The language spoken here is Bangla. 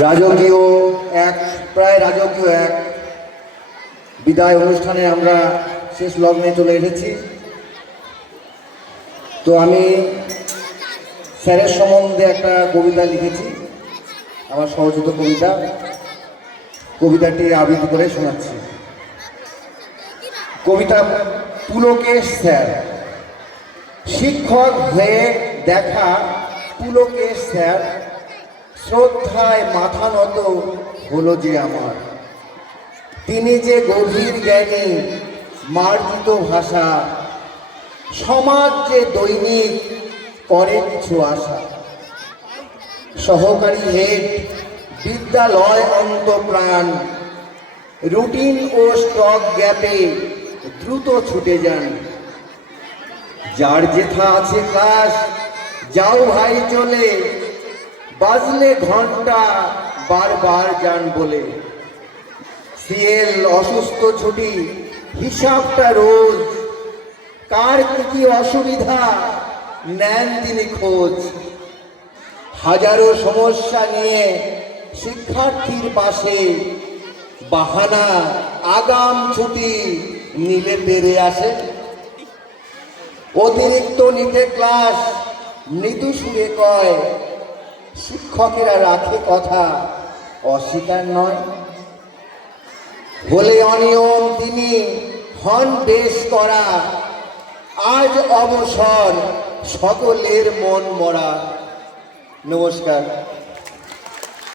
রাজকীয় এক প্রায় রাজকীয় এক বিদায় অনুষ্ঠানে আমরা শেষ লগ্নে চলে এসেছি। তো আমি স্যারের সম্বন্ধে একটা কবিতা লিখেছি, আমার স্বরচিত কবিতা। কবিতাটি আবৃত্তি করে শোনাচ্ছি। কবিতা পুলকেশ স্যার। শিক্ষক হয়ে দেখা পুলকেশ স্যার, শ্রদ্ধায় মাথা নত হলো যে আমার। তিনি যে গভীর জ্ঞানী, মার্জিত ভাষা, সমাজ যে দৈনিক করে কিছু আশা। সহকারী হেড, বিদ্যালয় অন্তপ্রাণ, রুটিন ও স্টক গ্যাপে দ্রুত ছুটে যান। যার যেথা আছে ক্লাস, যাও ভাই চলে, বাজলে ঘন্টা বারবার যান বলে। সিএল অসুস্থ ছুটি, হিসাবটা রোজ, কার কি অসুবিধা নেন তিনি খোঁজ। হাজারো সমস্যা নিয়ে শিক্ষার্থীর পাশে, বাহানা আগাম ছুটি নিলে বেড়ে আসে। অতিরিক্ত নিতে ক্লাস মৃদু সুরে কয়, শিক্ষকেরা রাখে কথা অস্বীকার নয়। বলে অনিয়ম তিনি হন বেশ করা, আজ অবসর সকলের মন মরা। নমস্কার।